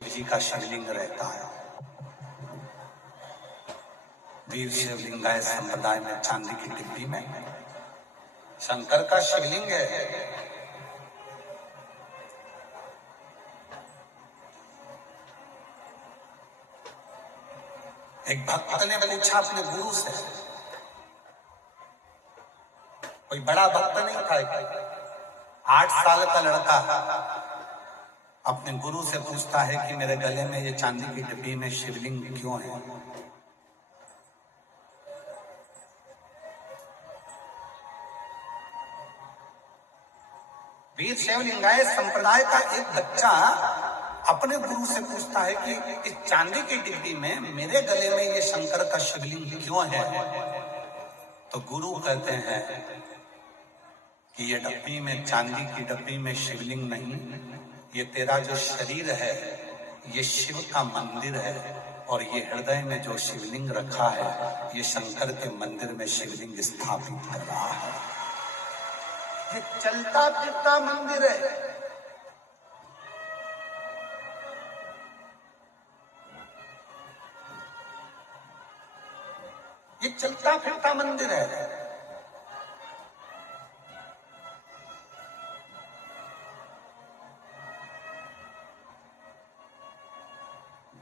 जी का शिवलिंग रहता है। वीर शिवलिंगाय संप्रदाय में चांदी की डिब्बी में शंकर का शिवलिंग है। एक भक्त ने पूछा अपने गुरु से, कोई बड़ा भक्त नहीं था, 8 साल का लड़का अपने गुरु से पूछता है कि मेरे गले में ये चांदी की डिब्बी में शिवलिंग क्यों है। वीर शिवलिंगाय संप्रदाय का एक बच्चा अपने गुरु से पूछता है कि इस चांदी की डिब्बी में मेरे गले में ये शंकर का शिवलिंग क्यों है। तो गुरु कहते हैं कि ये डब्बी में, चांदी की डब्बी में शिवलिंग नहीं, ये तेरा जो शरीर है ये शिव का मंदिर है, और ये हृदय में जो शिवलिंग रखा है ये शंकर के मंदिर में शिवलिंग स्थापित कर रहा है। ये चलता फिरता मंदिर है। ये चलता फिरता मंदिर है।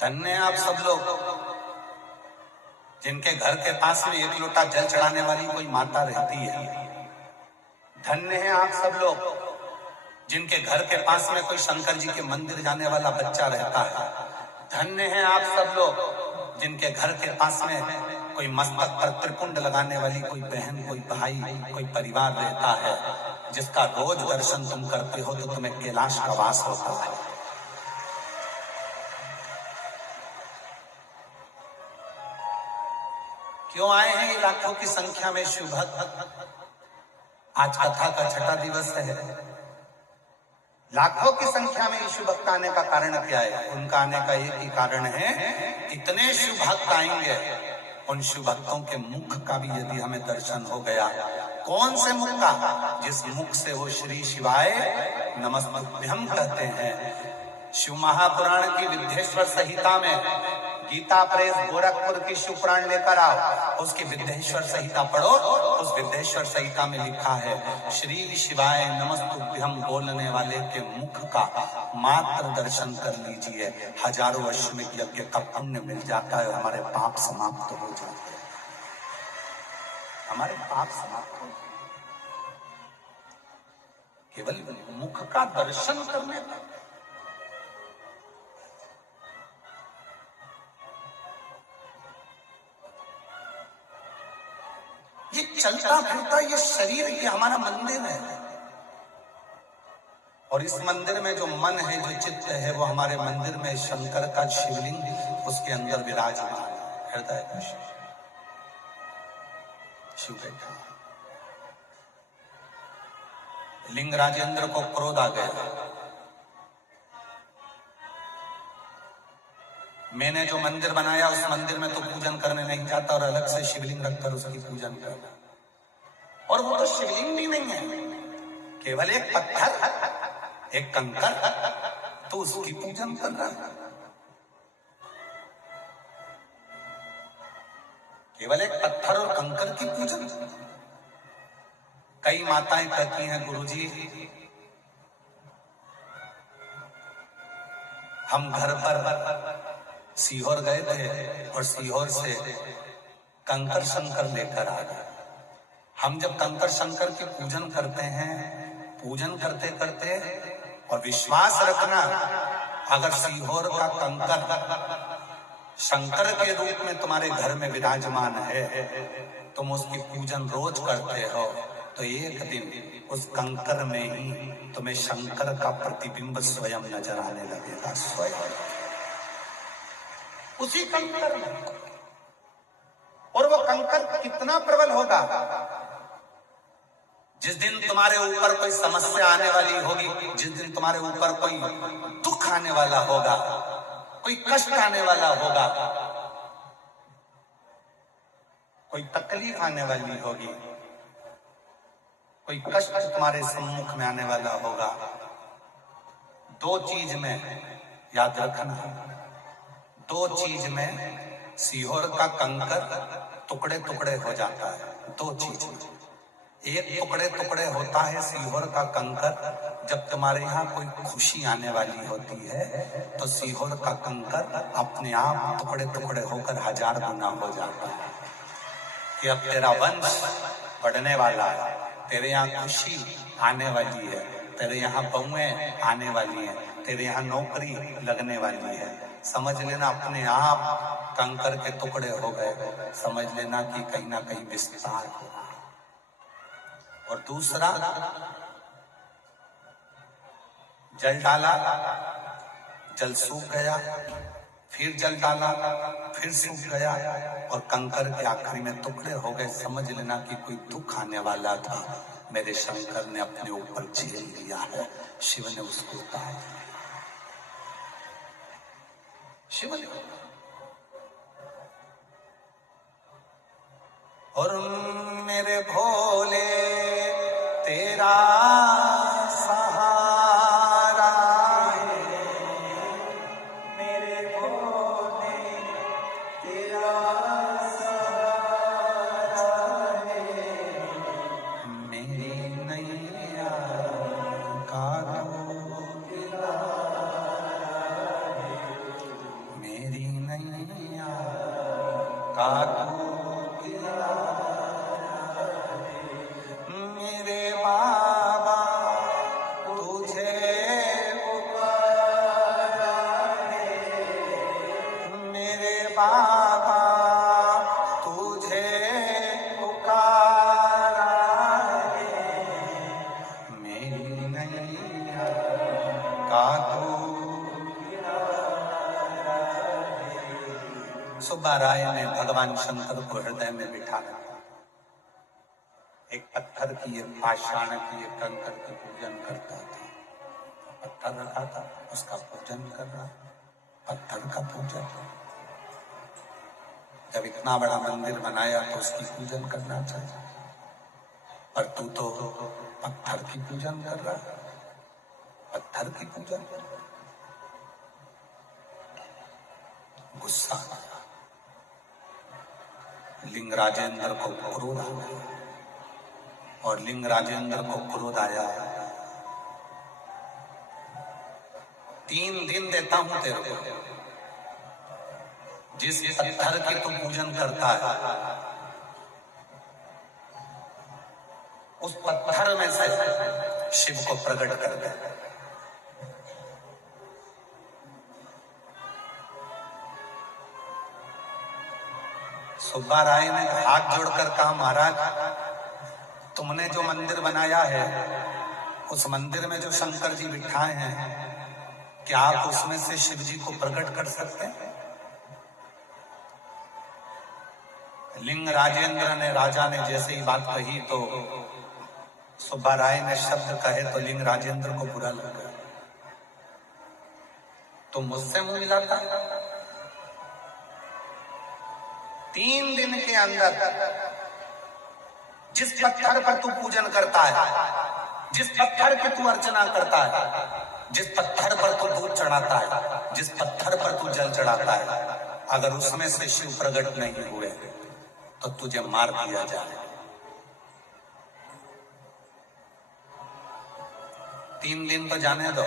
धन्य आप सब लोग जिनके घर के पास में 1 लोटा जल चढ़ाने वाली कोई माता रहती है। धन्य है आप सब लोग जिनके घर के पास में कोई शंकर जी के मंदिर जाने वाला बच्चा रहता है। धन्य है आप सब लोग जिनके घर के पास में कोई मस्तक पर त्रिपुंड लगाने वाली कोई बहन, कोई भाई, कोई परिवार रहता है, जिसका रोज दर्शन तुम करते हो तो तुम्हें कैलाश का वास होता है। क्यों आए हैं ये लाखों की संख्या में शिव भक्त। आज कथा का 6ठा दिवस है। लाखों की संख्या में शिव भक्त आने का कारण क्या है? उनका आने का एक ही कारण है, इतने शिव भक्त आएंगे, उन शिव भक्तों के मुख का भी यदि हमें दर्शन हो गया। कौन से मुख का? जिस मुख से वो श्री शिवाय नमस्तुभ्यम कहते हैं। शिव महापुराण की विद्येश्वर संहिता में गीता प्रेस गोरखपुर की शिव पुराण लेकर आओ, उसकी विद्येश्वर संहिता पढ़ो। उस विद्येश्वर संहिता में लिखा है श्री शिवाय नमस्तुभ्यम बोलने वाले के मुख का मात्र दर्शन कर लीजिए, हजारों अश्वमेध यज्ञ का पुण्य मिल जाता है, हमारे पाप समाप्त हो जाते हैं। हमारे पाप समाप्त हो केवल मुख का दर्शन करने पर। ये चलता फिरता ये शरीर ये हमारा मंदिर है, और इस मंदिर में जो मन है, जो चित्त है, वो हमारे मंदिर में शंकर का शिवलिंग उसके अंदर विराजमान है। हृदय का शिव बैठा। लिंग राजेंद्र को क्रोध आ गया, मैंने जो मंदिर बनाया उस मंदिर में तो पूजन करने नहीं जाता और अलग से शिवलिंग रखकर उसकी पूजन करना। और वो तो शिवलिंग भी नहीं है, केवल एक पत्थर, एक कंकर, तो उसकी पूजन कर रहा है। केवल एक पत्थर और कंकर की पूजन। कई माताएं कहती हैं, गुरुजी हम घर पर सीहोर गए थे और सीहोर से कंकर शंकर लेकर आ गए। हम जब कंकर शंकर की पूजन करते हैं, पूजन करते करते, और विश्वास रखना अगर सीहोर का कंकर शंकर के रूप में तुम्हारे घर में विराजमान है, तुम उसकी पूजन रोज करते हो, तो एक दिन उस कंकर में ही तुम्हें शंकर का प्रतिबिंब स्वयं नजर आने लगेगा। स्वयं उसी कंकर में। और वो कंकर कितना प्रबल होगा? जिस दिन तुम्हारे ऊपर कोई समस्या आने वाली होगी, जिस दिन तुम्हारे ऊपर कोई दुख आने वाला होगा, कोई कष्ट आने वाला होगा, कोई तकलीफ आने वाली होगी, कोई कष्ट तुम्हारे सम्मुख में आने वाला होगा, 2 चीज में याद रखना, दो चीज में सीहोर का कंकर टुकड़े टुकड़े हो जाता है। दो चीज में, एक टुकड़े टुकड़े होता है सीहोर का कंकर जब तुम्हारे यहाँ कोई खुशी आने वाली होती है, तो सीहोर का कंकर अपने आप टुकड़े टुकड़े होकर 1000 गुना हो जाता है कि अब तेरा वंश बढ़ने वाला है, तेरे यहाँ खुशी आने वाली है, तेरे यहाँ बहुएं आने वाली है, तेरे यहाँ नौकरी लगने वाली है। समझ लेना अपने आप कंकर के टुकड़े हो गए, समझ लेना कि कहीं ना कहीं विस्तार होगा। और दूसरा, जल डाला, जल सूख गया, फिर जल डाला, फिर सूख गया और कंकर के आखिरी में टुकड़े हो गए। समझ लेना कि कोई दुख आने वाला था, मेरे शंकर ने अपने ऊपर झेल लिया है, शिव ने उसको उतार दिया। शिव ने और मेरे भोले तेरा सहारा है, मेरे भोले तेरा सहारा है, मेरी नैया का तू किनारा है, मेरी नैया का तू सुब्बा राय ने भगवान शंकर को हृदय में बिठा रखा। एक पत्थर की, एक पाषाण की, एक कंकर की पूजन करता था। पत्थर रखा था, उसका पूजन कर रहा, पत्थर का पूजन। जब इतना बड़ा मंदिर बनाया तो उसकी पूजन करना चाहिए, पर तू तो पत्थर की पूजन कर रहा, पत्थर की पूजन कर रहा। गुस्सा आया, लिंग राजेंद्र को क्रोध आया, और लिंग राजेंद्र को क्रोध आया, 3 दिन देता हूं तेरे को, जिस पत्थर की तू पूजन करता है उस पत्थर में से शिव को प्रकट कर दे। सुब्बा राय ने हाथ जोड़कर कहा, महाराज तुमने जो मंदिर बनाया है, उस मंदिर में जो शंकर जी बिठाए हैं, क्या आप उसमें से शिव जी को प्रकट कर सकते हैं? लिंग राजेंद्र ने, राजा ने जैसे ही बात कही तो सुब्बा राय ने शब्द कहे तो लिंग राजेंद्र को बुरा लगा। तो मुझसे मुंह मिलाता, 3 दिन के अंदर जिस पत्थर पर तू पूजन करता है, जिस पत्थर की तू अर्चना करता है, जिस पत्थर पर तू दूध चढ़ाता है, जिस पत्थर पर तू जल चढ़ाता है, अगर उसमें से शिव प्रकट नहीं हुए तो तुझे मार दिया जाए। 3 दिन तो जाने दो।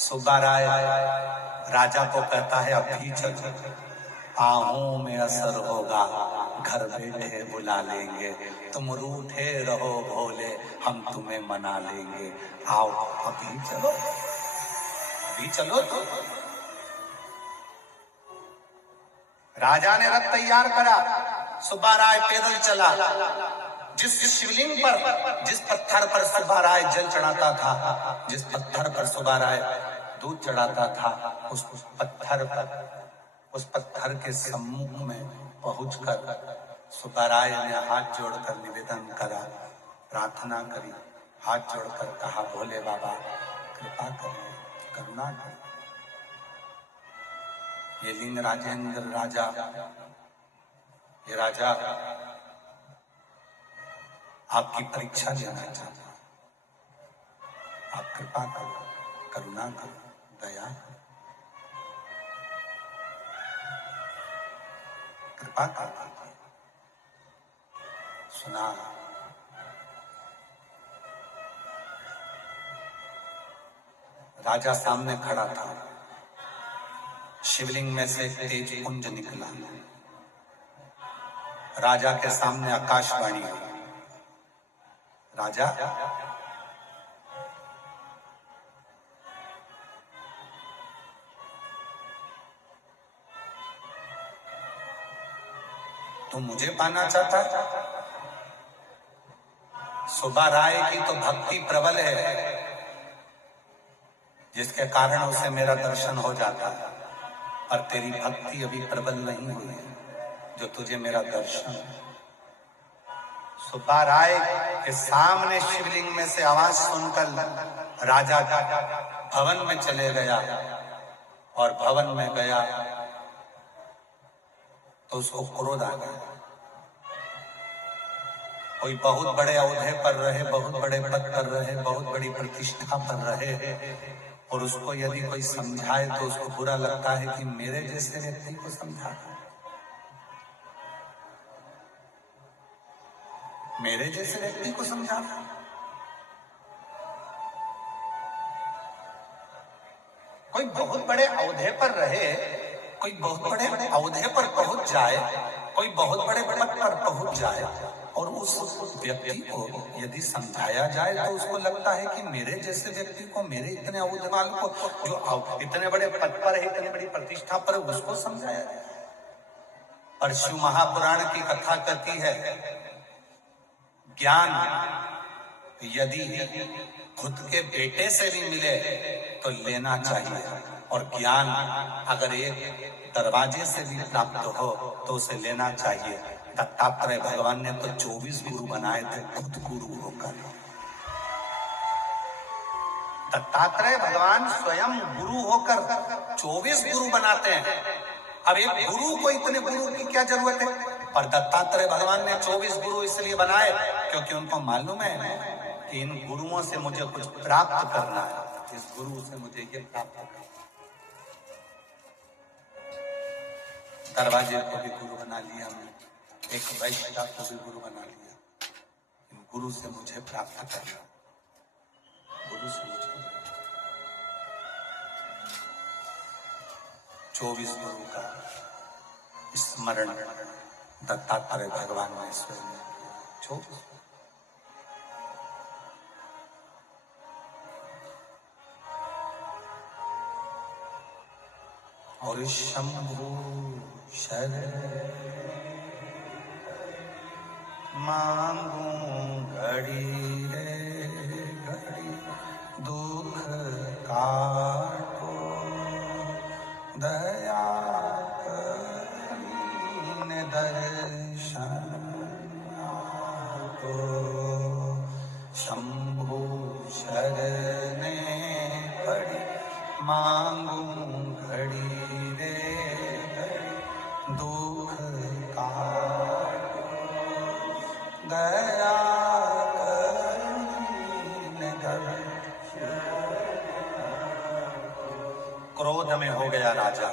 सुब्बा राय राजा को कहता है, अभी चलो, आहों में असर होगा, घर बैठे बुला लेंगे, तुम रूठे रहो भोले, हम तुम्हें मना लेंगे, आओ अभी चलो, अभी चलो। तो राजा ने रथ तैयार करा, सुब्बा राय पैदल चला, जिस शिवलिंग पर, जिस पत्थर पर सुब्बा राय जल चढ़ाता था, जिस पत्थर पर सुब्बा राय दूध चढ़ाता था, उस पत्थर पर, उस पत्थर के सम्मुख में पहुंचकर सुब्बा राय ने हाथ जोड़कर निवेदन करा, प्रार्थना करी, हाथ जोड़कर कहा, भोले बाबा कृपा करिए, करुणा करिए। ये लिंग राजेंद्र राजा, ये राजा आपकी परीक्षा लेना चाहता, आप कृपा करो, करुणा करो, दया, कृपा कर दीजिए। सुना, राजा सामने खड़ा था। शिवलिंग में से एक तेज पुंज निकला। राजा के सामने आकाशवाणी हुई, राजा, तुम मुझे पाना चाहता है? सुबह राय की तो भक्ति प्रबल है, जिसके कारण उसे मेरा दर्शन हो जाता है, पर तेरी भक्ति अभी प्रबल नहीं हुई है जो तुझे मेरा दर्शन। सुबह राय के सामने शिवलिंग में से आवाज सुनकर राजा भवन में चले गया, और भवन में गया तो उसको क्रोध आ गया। कोई बहुत बड़े औहदे पर रहे, बहुत बड़े पद पर रहे, बहुत बड़ी प्रतिष्ठा पर रहे, और उसको यदि कोई समझाए तो उसको बुरा लगता है कि मेरे जैसे व्यक्ति को समझा, मेरे जैसे व्यक्ति को समझा। कोई बहुत बड़े औहदे पर रहे, कोई बहुत बड़े औहदे पर पहुंच जाए, कोई बहुत बड़े पद पर पहुंच जाए, और उस व्यक्ति को यदि समझाया जाए तो उसको लगता है कि मेरे जैसे व्यक्ति को, मेरे इतने औहदे वाले को, जो इतने बड़े पद पर है, इतनी बड़ी प्रतिष्ठा पर, उसको समझाया जाए। पर शिव महापुराण की कथा कहती है, ज्ञान यदि खुद के बेटे से भी मिले तो लेना चाहिए, और ज्ञान अगर एक दरवाजे से भी प्राप्त हो तो उसे लेना चाहिए। दत्तात्रेय भगवान ने तो 24 गुरु बनाए थे खुद गुरु होकर। दत्तात्रेय भगवान स्वयं गुरु होकर 24 गुरु बनाते हैं। अब एक गुरु को इतने गुरु की क्या जरूरत है? पर दत्तात्रेय भगवान ने 24 गुरु इसलिए बनाए क्योंकि उनको मालूम है कि इन गुरुओं से मुझे कुछ प्राप्त करना है, इस गुरु से मुझे ये प्राप्त करना है। दरवाजे को भी गुरु बना लिया हमने, एक वैश्य को भी गुरु बना लिया। इन गुरु से मुझे प्राप्त करना, गुरु से मुझे 24 गुरु का स्मरण दत्तात्रेय भगवान ने स्वयं किया। और शंभु शरण मांगू घड़ी रे घड़ी, दुख काटो दया करीने दर्शन को। शंभु शरणे पड़ी मांगू घड़ी रे घड़ी, दुख काटो दया करीने दर्शन। क्रोध में हो गया राजा,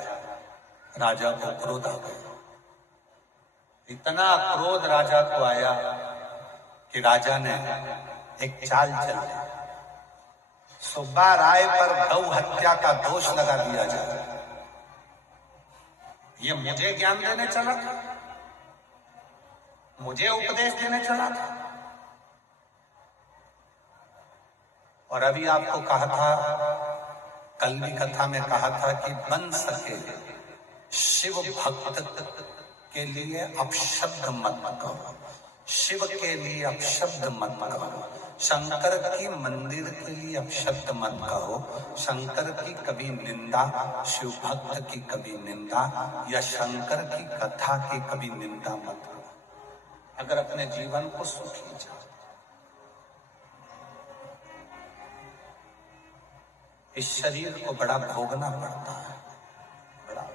राजा को क्रोध आ गया। इतना क्रोध राजा को आया कि राजा ने एक चाल चली, सुब्बा राय पर गौ हत्या का दोष लगा दिया जाए। ये मुझे ज्ञान देने चला था, मुझे उपदेश देने चला था। और अभी आपको कहा था, कल भी कथा में कहा था कि बन सके शिव भक्त के लिए अपशब्द मत कहो, शिव के लिए अपशब्द मत कहो, शंकर की मंदिर के लिए अपशब्द मत कहो, शंकर की कभी निंदा, शिव भक्त की कभी निंदा, या शंकर की कथा की कभी निंदा मत करो। अगर अपने जीवन को सुखी चाहो, इस शरीर को बड़ा भोगना पड़ता है, बड़ा।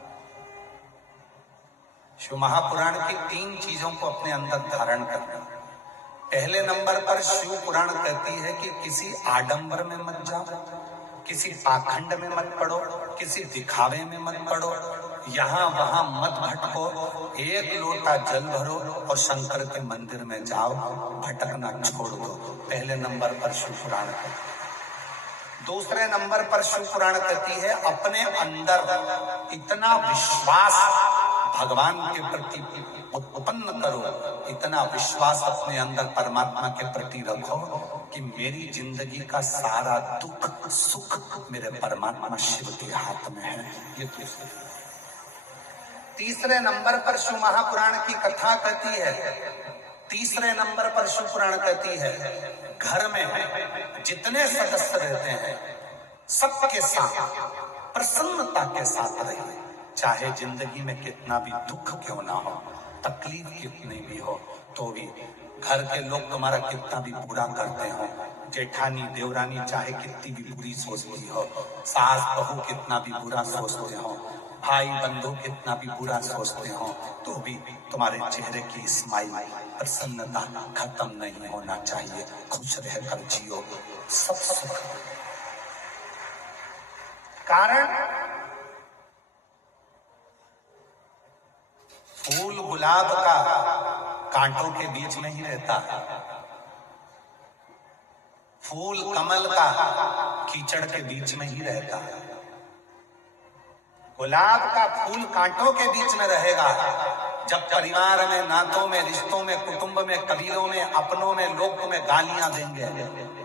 शिव महापुराण की 3 चीजों को अपने अंदर धारण करना। पहले नंबर पर शिव पुराण कहती है कि किसी आडंबर में मत जाओ, किसी पाखंड में मत पड़ो, किसी दिखावे में मत पड़ो, यहाँ वहां मत भटको। एक लोटा जल भरो और शंकर के मंदिर में जाओ, भटकना छोड़ दो। पहले नंबर पर शिव पुराण कहती है। दूसरे नंबर पर शिव पुराण कहती है अपने अंदर इतना विश्वास भगवान के प्रति उत्पन्न करो, इतना विश्वास अपने अंदर परमात्मा के प्रति रखो कि मेरी जिंदगी का सारा दुख सुख मेरे परमात्मा शिव के हाथ में है। ये तीसरे नंबर पर शिव महापुराण की कथा कहती है, तीसरे नंबर पर शिव पुराण कहती है घर में जितने सदस्य रहते हैं सबके साथ प्रसन्नता के साथ रहिए। चाहे जिंदगी में कितना भी दुख क्यों ना हो, तकलीफ कितनी भी हो, तो भी घर के लोग तुम्हारा कितना भी बुरा करते हो, जेठानी देवरानी चाहे कितनी भी बुरी सोचती हो, सास बहू कितना भी बुरा सोचते हो, भाई बंधु कितना भी बुरा सोचते हो, तो भी तुम्हारे चेहरे की स्माइल प्रसन्नता खत्म नहीं होना चाहिए। खुश रहकर जियो, सब सुख। कारण फूल गुलाब का कांटों के बीच में ही रहता है, फूल कमल का कीचड़ के बीच में ही रहता है। गुलाब का फूल कांटों के बीच में रहेगा। जब परिवार में, नातों में, रिश्तों में, कुटुंब में, कबीलों में, अपनों में लोग तुम्हें गालियां देंगे,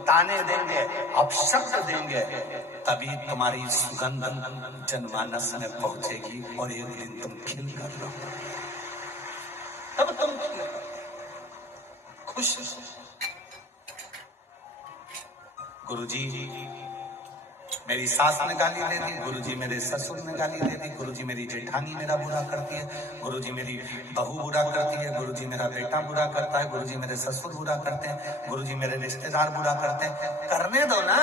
ताने देंगे, अपशब्द देंगे, तभी तुम्हारी सुगंध जनमानस में पहुंचेगी और एक दिन तुम खिल कर लो, तब तुम खुश। गुरुजी मेरी सास ने गाली दे दी, गुरुजी मेरे ससुर ने गाली दे दी, गुरुजी मेरी जेठानी मेरा बुरा करती है, गुरुजी मेरी बहू बुरा करती है, गुरुजी मेरा बेटा बुरा करता है, गुरुजी मेरे ससुर बुरा करते हैं, गुरुजी मेरे रिश्तेदार बुरा करते हैं। करने दो ना,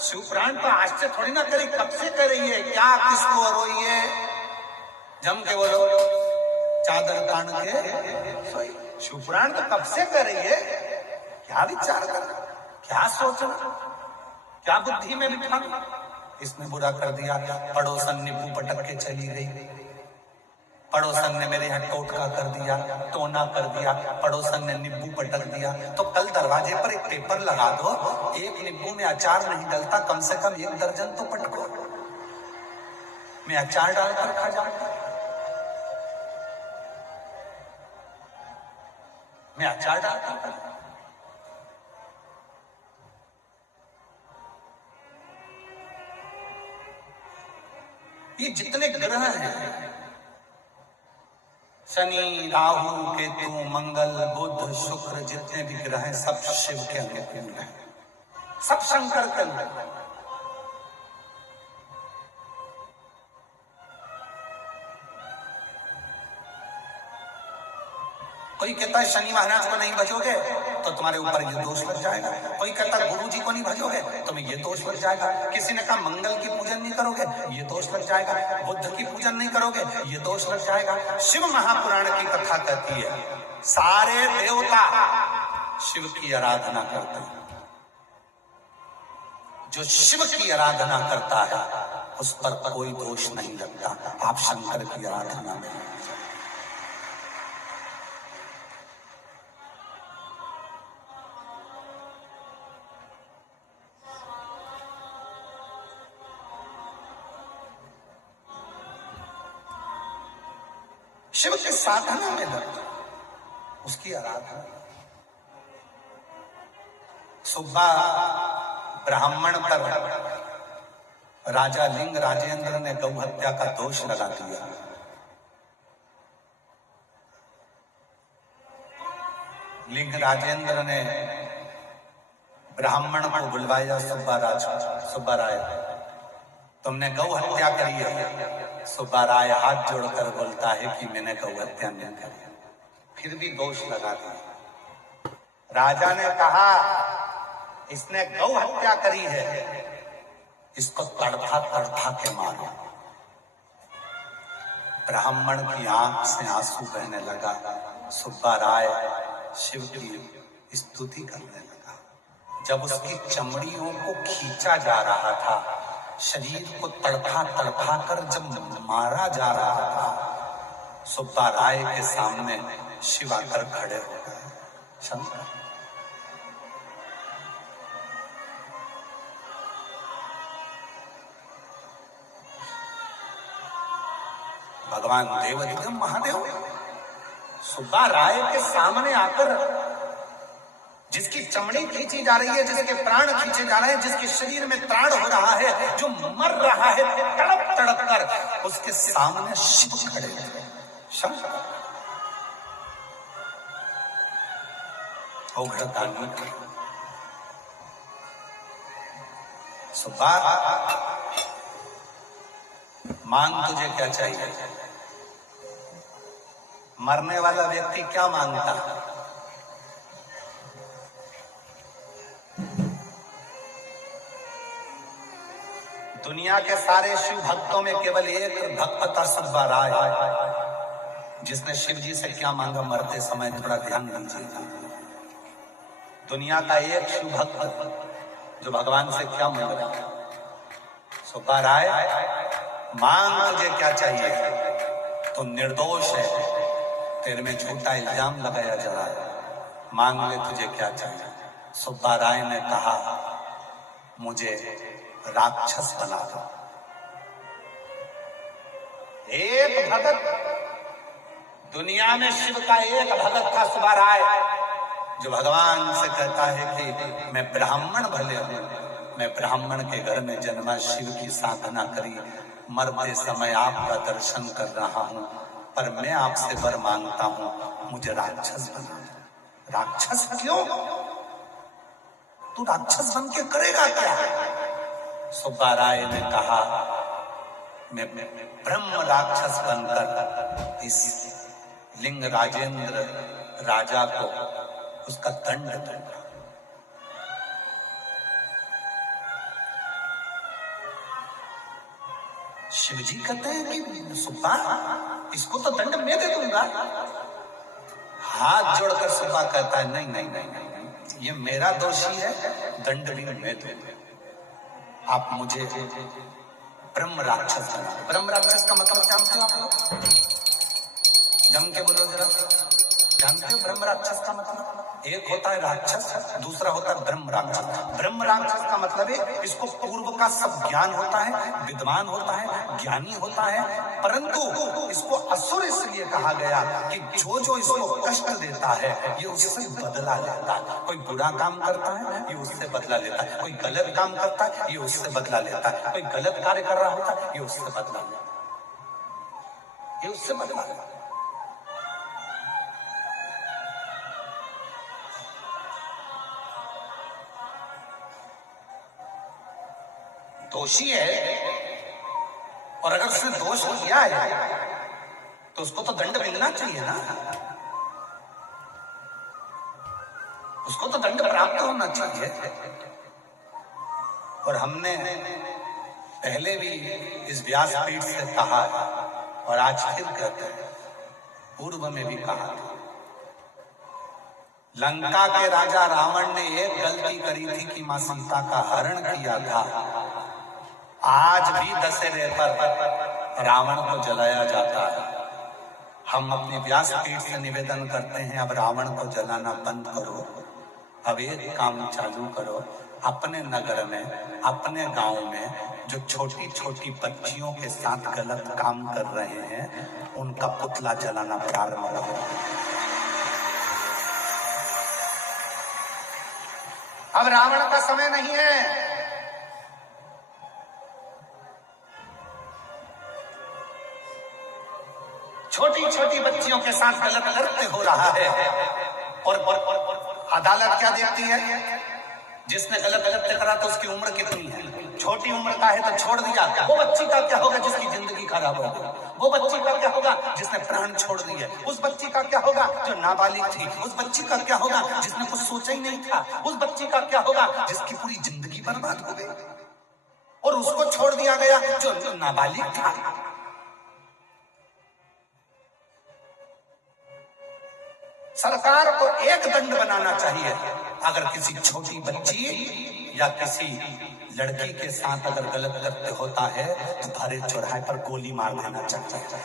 शिव पुराण तो आज से थोड़ी ना करी, कब से कर रही है, क्या किसको रोइए, जम के बोलो चादर तान के सोई। शिव पुराण तो कब से कर रही है, क्या विचार कर, क्या सोचना, क्या बुद्धि में बिठाना। इसने बुरा कर दिया, पड़ोसन नींबू पटक के चली गई, पड़ोसन ने मेरे यहाँ टोटका कर दिया, टोना कर दिया, पड़ोसन ने नींबू पटक दिया, तो कल दरवाजे पर एक पेपर लगा दो, एक नींबू में अचार नहीं डलता, कम से कम 1 दर्जन तो पटको, मैं अचार डालकर खा जाऊंगा, मैं अचार डालकर। ये जितने ग्रह हैं, शनि राहु केतु मंगल बुध शुक्र, जितने भी ग्रह हैं सब शिव के अनुकूल हैं, सब शंकर के अनुकूल। कोई कहता है शनि महाराज को नहीं भजोगे तो तुम्हारे ऊपर ये दोष लग जाएगा, कोई कहता है गुरु जी को नहीं भजोगे तुम्हें ये दोष लग जाएगा, किसी ने कहा मंगल की पूजन नहीं करोगे ये दोष लग जाएगा, बुद्ध की पूजन नहीं करोगे ये दोष लग जाएगा। शिव महापुराण की कथा कहती है सारे देवता शिव की आराधना करते हैं, जो शिव की आराधना करता है उस पर कोई दोष नहीं लगता। आप शंकर की आराधना में शिव की साधना में लगता, उसकी आराधना। सुब्बा ब्राह्मण पर राजा लिंग राजेंद्र ने गौ हत्या का दोष लगा दिया। लिंग राजेंद्र ने ब्राह्मण को बुलवाया, सुब्बा राय तुमने गौ हत्या करी है। सुब्बा राय हाथ जोड़कर बोलता है कि मैंने गौ हत्या नहीं करी, फिर भी दोष लगा दिया। राजा ने कहा इसने गौ हत्या करी है, इसको तड़फा तड़फा के मारो। ब्राह्मण की आंख से आंसू बहने लगा। सुब्बा राय शिव की स्तुति करने लगा, जब उसकी चमड़ियों को खींचा जा रहा था, शरीर को तड़फा तड़फा कर जब मारा जा रहा था, सुब्बा राय के सामने शिव आकर खड़े हो गए। शंकर भगवान देवाधिदेव महादेव सुब्बा राय के सामने आकर, जिसकी चमड़ी खींची जा रही है, जिसके प्राण खींचे जा रहे हैं, जिसके शरीर में त्राण हो रहा है, जो मर रहा है तड़प तड़प कर, उसके सामने शिव खड़े थे। शंकर सुब्बा, मांग तुझे क्या चाहिए? मरने वाला व्यक्ति क्या मांगता? दुनिया के सारे शिव भक्तों में केवल एक भक्त था, सुब्बा राय, जिसने शिव जी से क्या मांगा? मरते समय थोड़ा ध्यान दीजिएगा। दुनिया का एक शिव भक्त जो भगवान से क्या मांगा? सुब्बा राय, मांग तुझे क्या चाहिए? तो निर्दोष है, तेरे में झूठा इल्जाम लगाया जा रहा है, मांग ले तुझे क्या चाहिए? सुब्बा राय ने कहा, मुझे राक्षस बना दो। एक भगत, दुनिया में शिव का एक भगत था सुब्बा राय, जो भगवान से कहता है कि मैं ब्राह्मण भले हूं, मैं ब्राह्मण के घर में जन्मा, शिव की साधना करी, मरते समय आपका दर्शन कर रहा हूं, पर मैं आपसे वर मांगता हूं, मुझे राक्षस बना दो। राक्षस क्यों? तू राक्षस बन के करेगा क्या? सुब्बा राय ने कहा, मैं ब्रह्म राक्षस बनकर इस लिंग राजेंद्र राजा को उसका दंड दूंगा। शिवजी कहते हैं कि सुब्बा, इसको तो दंड मैं दे दूंगा। हाथ जोड़कर सुब्बा कहता है, नहीं नहीं नहीं नहीं, ये मेरा दोषी है, दंड भी मैं दूंगा। आप मुझे ब्रह्म राक्षस बना। ब्रह्म राक्षस का मतलब जानते हो आप लोग? जम के बोलो जरा, जानते हो ब्रह्म राक्षस का मतलब? एक होता है राक्षस, दूसरा होता है ब्रह्म राक्षस। ब्रह्म राक्षस का मतलब है इसको पूर्व का सब ज्ञान होता है, विद्वान होता है, ज्ञानी होता है, परंतु इसको असुर इसलिए कहा गया कि जो जो इसको कष्ट देता है ये उससे बदला लेता है। कोई बुरा काम करता है ये उससे बदला लेता है, कोई गलत काम करता है ये उससे बदला लेता है, कोई गलत कार्य कर रहा होता है ये उससे बदला लेता है, ये उससे बदला लेता है। दोषी है, और अगर उसने दोष किया है तो उसको तो दंड मिलना चाहिए ना, उसको तो दंड प्राप्त होना चाहिए। और हमने पहले भी इस व्यासपीठ से कहा और आज फिर कहते हैं, पूर्व में भी कहा था, लंका के राजा रावण ने एक गलती करी थी कि मां सीता का हरण किया था। आज भी दशहरे पर रावण को जलाया जाता है। हम अपने व्यासपीठ से निवेदन करते हैं, अब रावण को जलाना बंद करो, अब एक काम चालू करो, अपने नगर में, अपने गांव में जो छोटी छोटी बच्चियों के साथ गलत काम कर रहे हैं उनका पुतला जलाना प्रारंभ करो। अब रावण का समय नहीं है। छोटी छोटी बच्चियों के साथ गलत कृत्य हो रहा है, और अदालत क्या देखती है? जिसने गलत कृत्य करा तो उसकी उम्र कितनी है? छोटी उम्र का है तो छोड़ दिया। वो बच्ची का क्या होगा जिसकी जिंदगी खराब हो गई? वो बच्ची का क्या होगा जिसने प्राण छोड़ दिए? उस बच्ची का क्या होगा जो नाबालिग थी? उस बच्ची का क्या होगा जिसने कुछ सोचा ही नहीं था? उस बच्ची का क्या होगा जिसकी पूरी जिंदगी बर्बाद हो गई? और उसको छोड़ दिया गया जो नाबालिग था। सरकार को एक दंड बनाना चाहिए, अगर किसी छोटी बच्ची या किसी लड़की के साथ अगर गलत कृत्य होता है तो भरे चौराहे पर गोली मार देना चाहिए।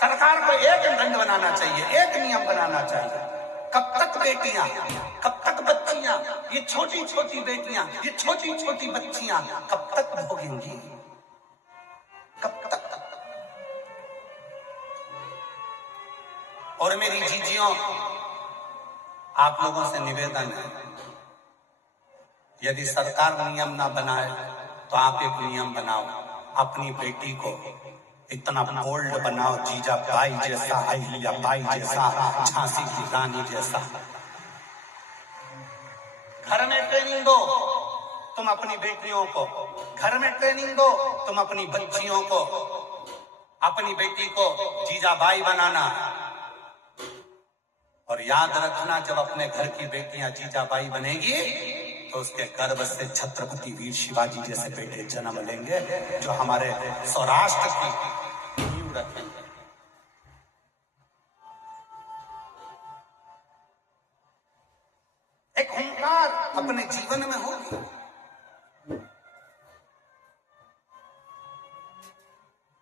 सरकार को एक दंड बनाना चाहिए, एक नियम बनाना चाहिए। कब तक बेटियां, कब तक बच्चियां, ये छोटी छोटी बेटियां, ये छोटी छोटी बच्चियां कब तक भोगेंगी, कब तक? और मेरी जीजियों, आप लोगों से निवेदन है, यदि सरकार नियम ना बनाए तो आप एक नियम बनाओ, अपनी बेटी को इतना बोल्ड बनाओ, जीजा बाई जैसा, अहिल्या बाई जैसा, झांसी की रानी जैसा। घर में ट्रेनिंग दो तुम अपनी बेटियों को, घर में ट्रेनिंग दो तुम अपनी बच्चियों को, अपनी बेटी को जीजा बाई बनाना। और याद रखना, जब अपने घर की बेटियां जीजाबाई बनेगी तो उसके गर्भ से छत्रपति वीर शिवाजी जैसे बेटे जन्म लेंगे, जो हमारे सौराष्ट्र की नींव रखेंगे। एक हुंकार अपने जीवन में होगी।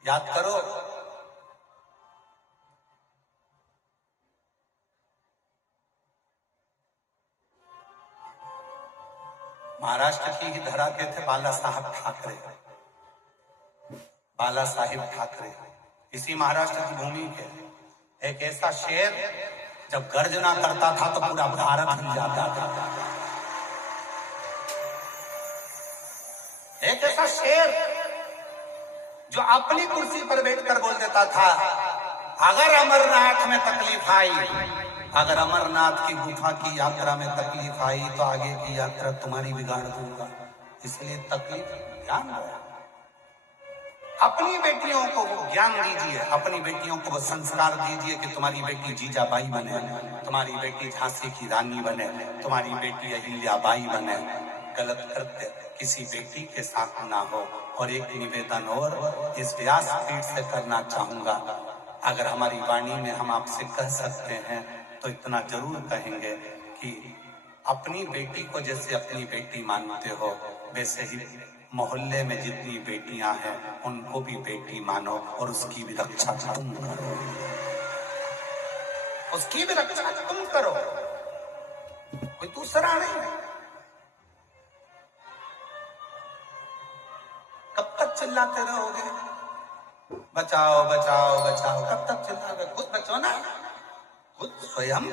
याद करो, महाराष्ट्र की ही धरा के थे बाला साहब ठाकरे, बाला साहिब ठाकरे, इसी महाराष्ट्र की भूमि के। एक ऐसा शेर जब गर्जना करता था तो पूरा भारत हिल जाता था। एक ऐसा शेर जो अपनी कुर्सी पर बैठकर बोल देता था, अगर अमरनाथ में तकलीफ आई, अगर अमरनाथ की गुफा की यात्रा में तकलीफ आई तो आगे की यात्रा तुम्हारी बिगाड़ दूंगा, इसलिए तकलीफ ज्ञान है। अपनी बेटियों को वो ज्ञान दीजिए, अपनी बेटियों को वो संस्कार दीजिए कि तुम्हारी बेटी जीजाबाई बने, तुम्हारी बेटी झांसी की रानी बने, तुम्हारी बेटी अहिल्याबाई बने। गलत कृत्य किसी बेटी के साथ ना हो। और एक निवेदन और इस व्यासपीठ से करना चाहूंगा, अगर हमारी वाणी में हम आपसे कह सकते हैं तो इतना जरूर कहेंगे कि अपनी बेटी को जैसे अपनी बेटी मानते हो, वैसे ही मोहल्ले में जितनी बेटियां हैं उनको भी बेटी मानो और उसकी भी रक्षा तुम करो, उसकी भी रक्षा तुम करो, कोई दूसरा नहीं। कब तक चिल्लाते रहोगे, बचाओ बचाओ बचाओ? कब तक चिल्लाओगे? खुद बचो ना, खुद स्वयं।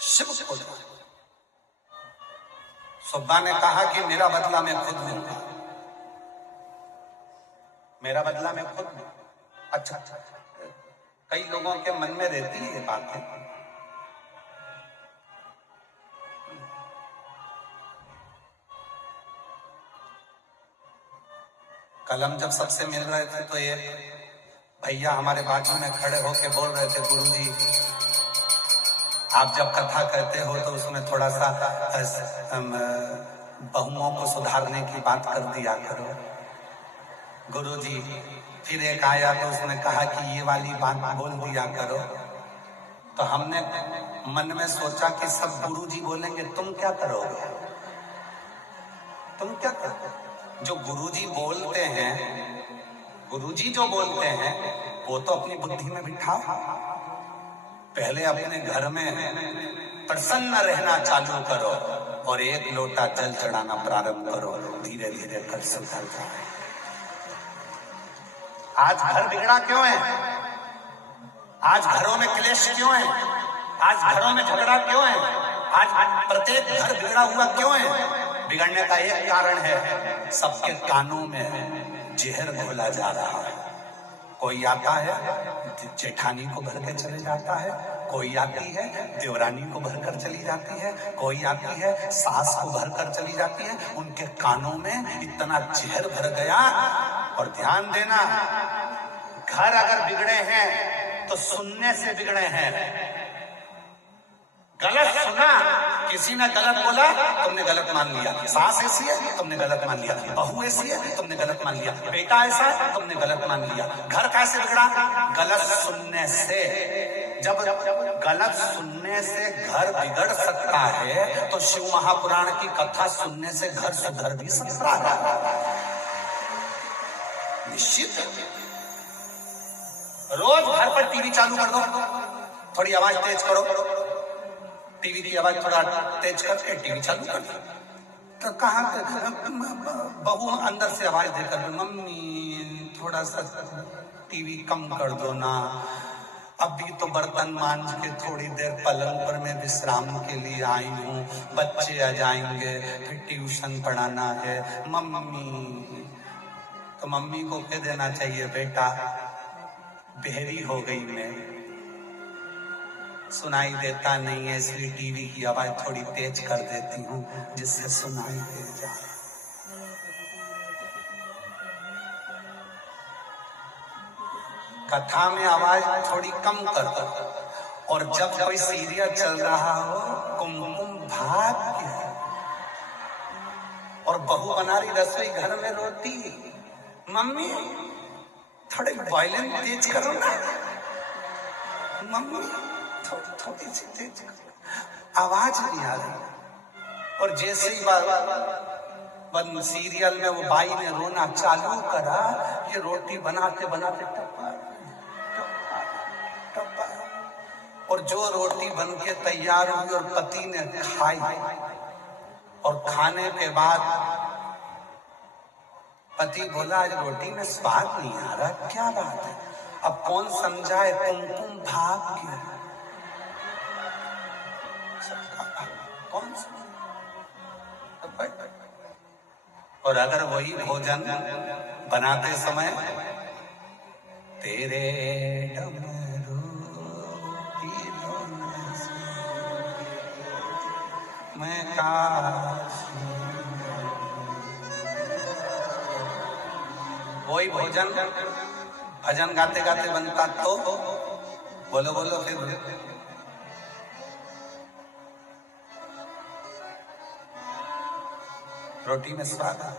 शिव को सुब्बा ने कहा कि मेरा बदला मैं खुद लूंगा, मेरा बदला मैं खुद लूंगा। अच्छा, कई लोगों के मन में रहती है ये बातें। कल हम जब सबसे मिल रहे थे तो ये भैया हमारे बाजू में खड़े होके बोल रहे थे, गुरुजी आप जब कथा कहते हो तो उसमें थोड़ा सा बहुओं को सुधारने की बात कर दिया करो। गुरुजी फिर एक आया तो उसने कहा कि ये वाली बात बोल दिया करो। तो हमने मन में सोचा कि सब गुरुजी बोलेंगे, तुम क्या करोगे? तुम क्या करोगे? जो गुरुजी बोलते हैं, गुरुजी जो बोलते हैं वो तो अपनी बुद्धि में बिठाओ। पहले अपने घर में प्रसन्न रहना चालू करो और एक लोटा जल चढ़ाना प्रारंभ करो, धीरे धीरे कर सुधर जाए। आज घर बिगड़ा क्यों है? आज घरों में क्लेश क्यों है? आज घरों में झगड़ा क्यों है? आज प्रत्येक घर बिगड़ा हुआ क्यों है? बिगड़ने का एक कारण है, सबके कानों में जहर घोला जा रहा है। कोई आता है जेठानी को भर के चले जाता है, कोई आती है देवरानी को भरकर चली जाती है, कोई आती है सास को भरकर चली जाती है। उनके कानों में इतना जहर भर गया। और ध्यान देना, घर अगर बिगड़े हैं तो सुनने से बिगड़े हैं। गलत सुना, किसी ने गलत बोला, तुमने गलत मान लिया। सास ऐसी है, तुमने गलत मान लिया। बहू ऐसी है, तुमने गलत मान लिया। बेटा ऐसा है, तुमने गलत मान लिया। घर कैसे बिगड़ा? गलत सुनने से। जब गलत सुनने से घर बिगड़ सकता है तो शिव महापुराण की कथा सुनने से घर सुधर भी सकता है, निश्चित। रोज घर पर टीवी चालू कर दो, थोड़ी आवाज तेज करो, टीवी की आवाज थोड़ा तेज करके टीवी चालू कर दो। तो कहा बहू अंदर से आवाज देकर, मम्मी थोड़ा सा टीवी कम कर दो ना, अभी तो बर्तन मांज के थोड़ी देर पलंग पर मैं विश्राम के लिए आई हूँ, बच्चे आ जाएंगे, फिर ट्यूशन पढ़ाना है मम्मी। तो मम्मी को कह देना चाहिए, बेटा बहरी हो गई मैं, सुनाई देता नहीं है, इसलिए टीवी की आवाज थोड़ी तेज कर देती हूँ जिससे सुनाई दे जाए। कथा में आवाज थोड़ी कम कर दो। और जब कोई सीरियल चल रहा हो, कुमकुम भाग्य, और बहू बना रही रसोई घर में रोटी, मम्मी थोड़े वॉल्यूम तेज करो ना, मम्मी थोड़ी सी तेज करो, आवाज नहीं आ रही। और जैसे ही बन सीरियल में वो बाई ने रोना चालू करा, ये रोटी बनाते बनाते टप्पा टप्पा टप्पा, और जो रोटी बन के तैयार हुई और पति ने खाई, और खाने के बाद पति बोला, आज रोटी में स्वाद नहीं आ रहा, क्या बात है? अब कौन समझाए, कुमकुम भाग्य, कौन समझाए? और अगर वही भोजन बनाते समय तेरे डमरू की धुन से मैं काशी, वही भोजन भजन गाते गाते बनता तो बोलो बोलो फिर रोटी में स्वाद आ।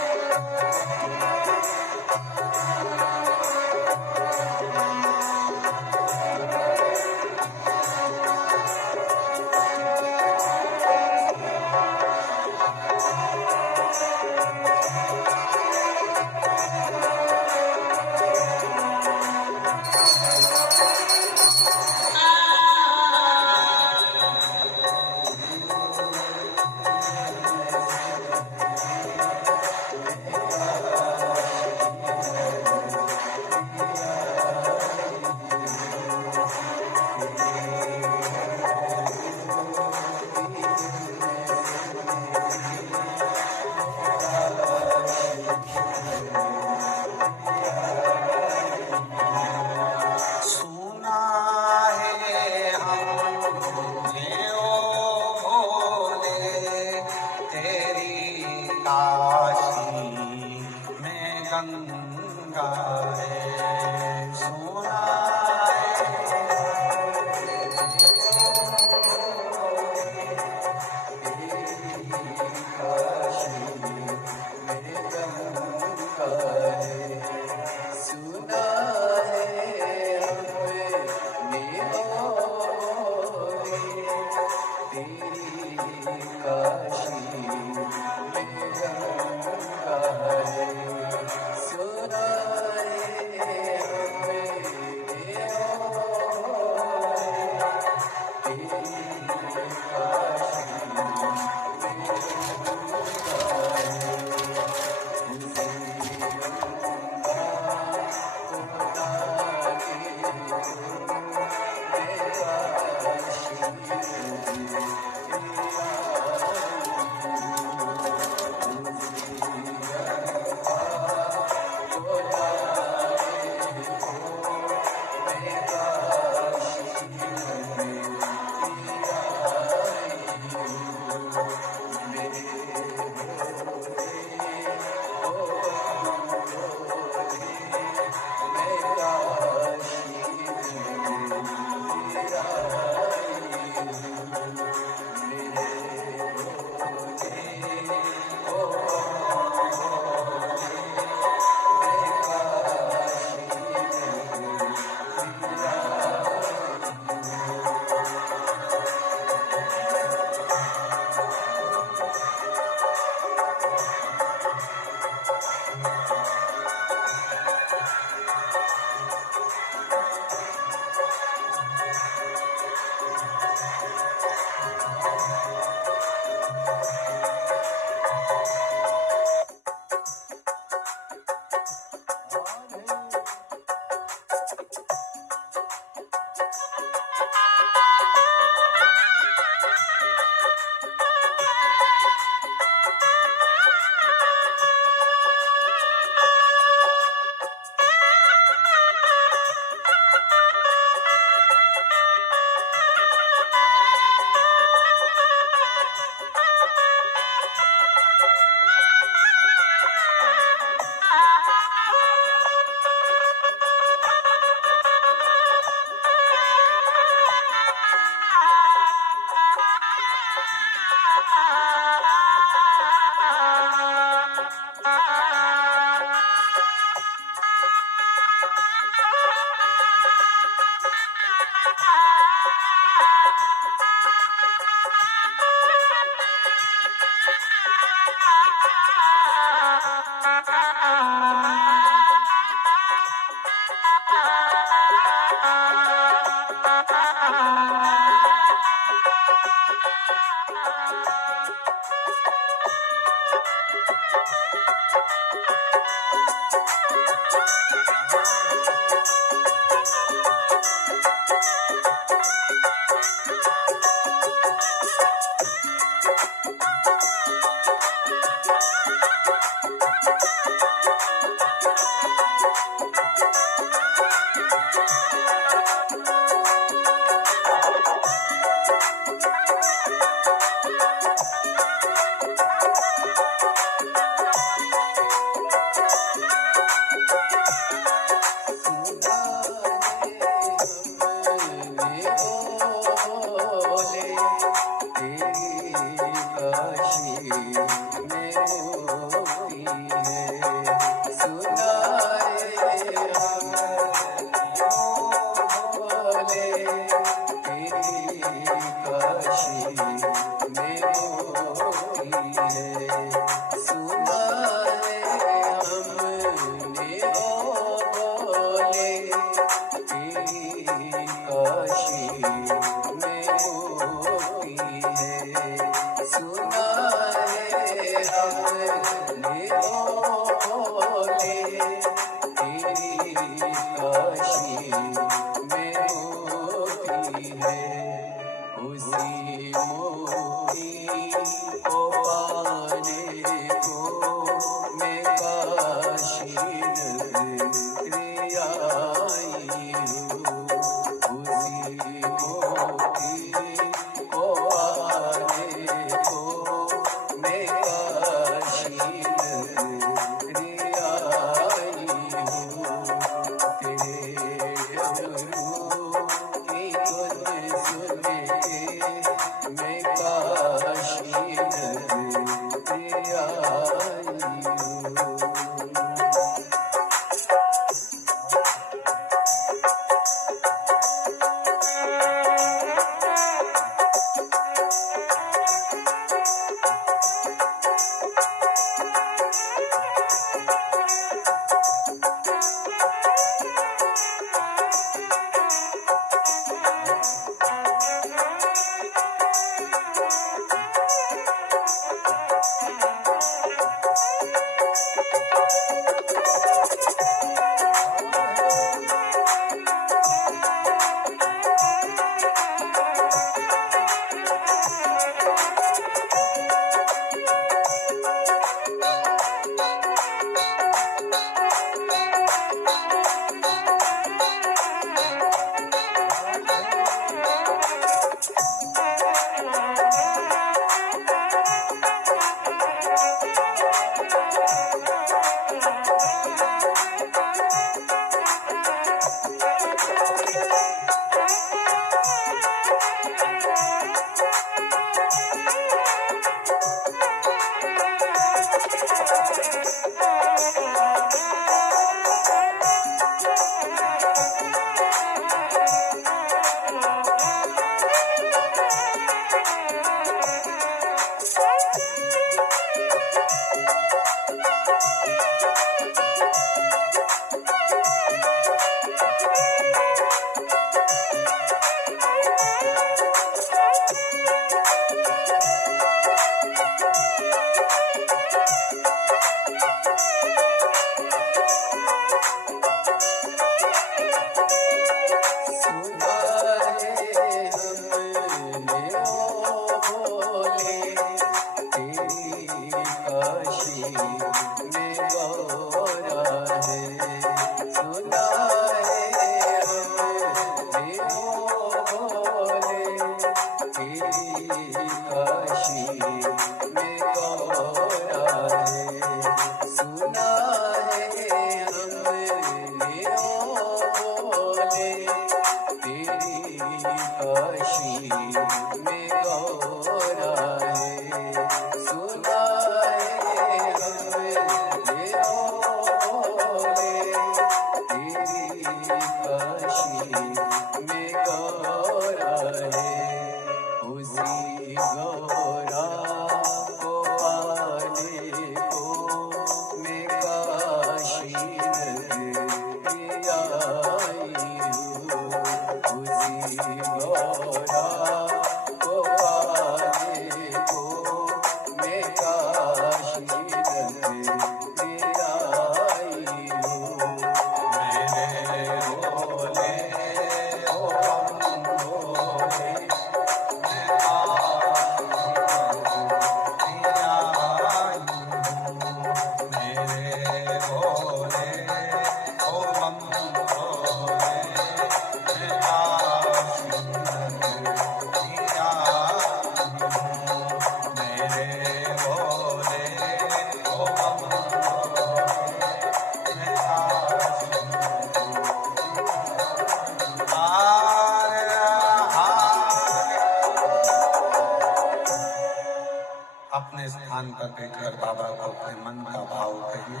अपने स्थान पर बैठकर बाबा को अपने मन का भाव कहिए,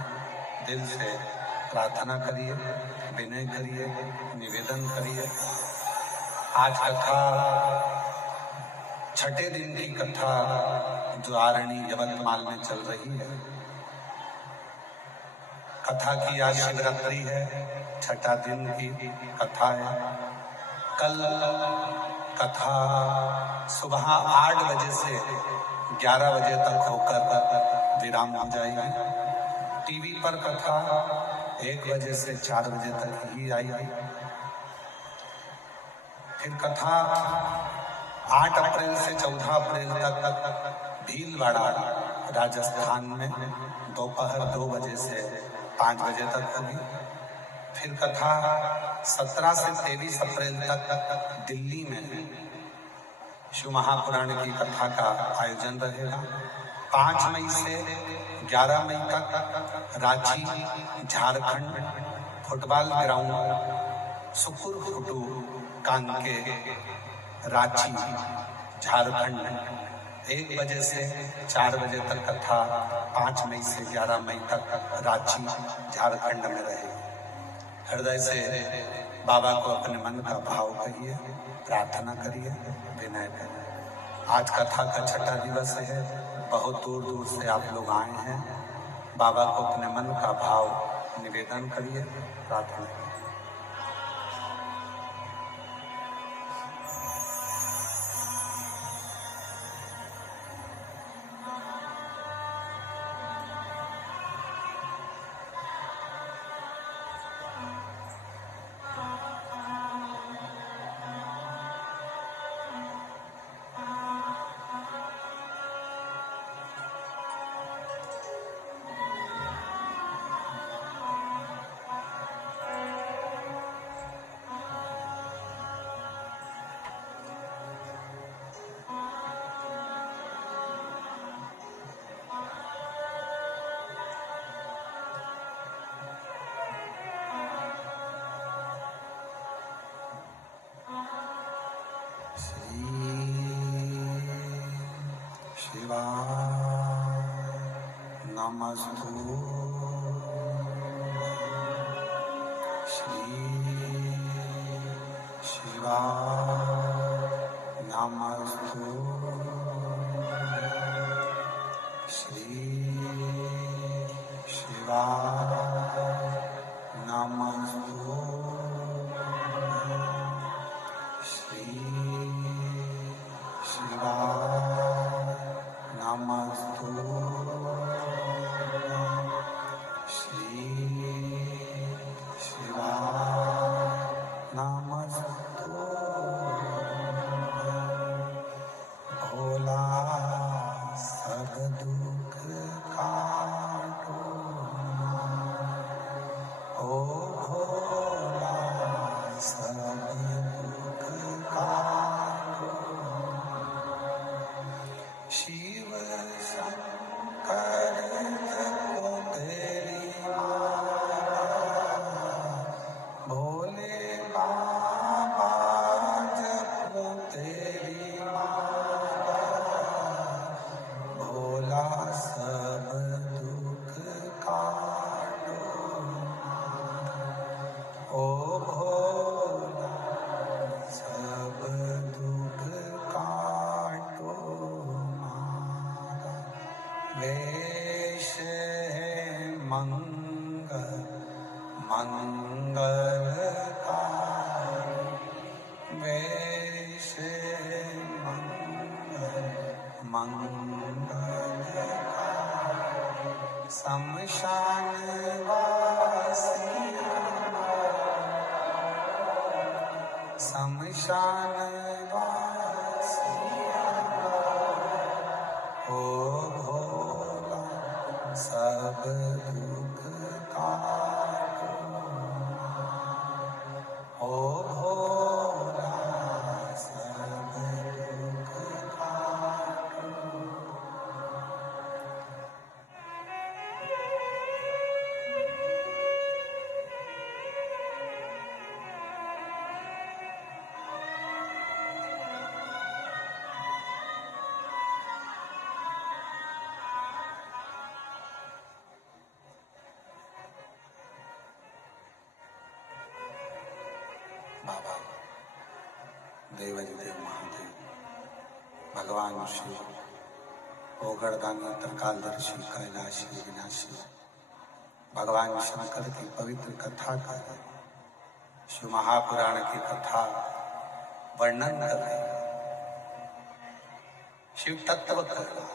दिल से प्रार्थना करिए, विनय करिए, निवेदन करिए। आज कथा छठे दिन की कथा जो आरणी यवतमाल में चल रही है। कथा की आज शिवरात्रि है, छठा दिन की कथा है। कल कथा सुबह 8 बजे से 11 बजे तक होकर विराम हो जाएगी। टीवी पर कथा 1 बजे से 4 बजे तक ही आएगी। फिर कथा 8 अप्रैल से 14 अप्रैल तक भीलवाड़ा राजस्थान में दोपहर 2 बजे से 5 बजे तक होगी। फिर कथा 17 से 23 अप्रैल तक दिल्ली में शिव महापुराण की कथा का आयोजन रहेगा। 5 मई से 11 मई तक रांची झारखंड फुटबॉल ग्राउंड सुकुर फुटू कांके रांची झारखंड 1 बजे से 4 बजे तक कथा 5 मई से 11 मई तक रांची झारखंड में रहेगी। हृदय से बाबा को अपने मन का भाव कहिए, प्रार्थना करिए, विनय करिए। आज कथा का छठा दिवस है। बहुत दूर दूर से आप लोग आए हैं। बाबा को अपने मन का भाव निवेदन करिए, प्रार्थना करिए। नमस्तु श्री शिवाय नमस्तु श्री शिवाय नमस्तु श्री शिवाय नमस्तु श्री शिवाय नमस्तु भोला सब दुख काटो ओ भोला सब दुख काटो शिव शंकर जपो तेरी माला भोले बाबा जपो तेरी माला भोला सब दुख काटो ओ भोला सब दुख काटो मारा वेश है मंगल मंगलकारी वेश है मंगलकारी शमशान वासिया शमशान वासिया ओ भोला सब दुख काटो ओ भोला सब दुख काटो। देवाधिदेव महादेव, भगवान शिव, ओगड़दानी त्रिकालदर्शी कैलाशी विनाशी, भगवान शंकर की पवित्र कथा कर रहे, शिव महापुराण की कथा वर्णन कर रहे, शिव तत्व कर रहा।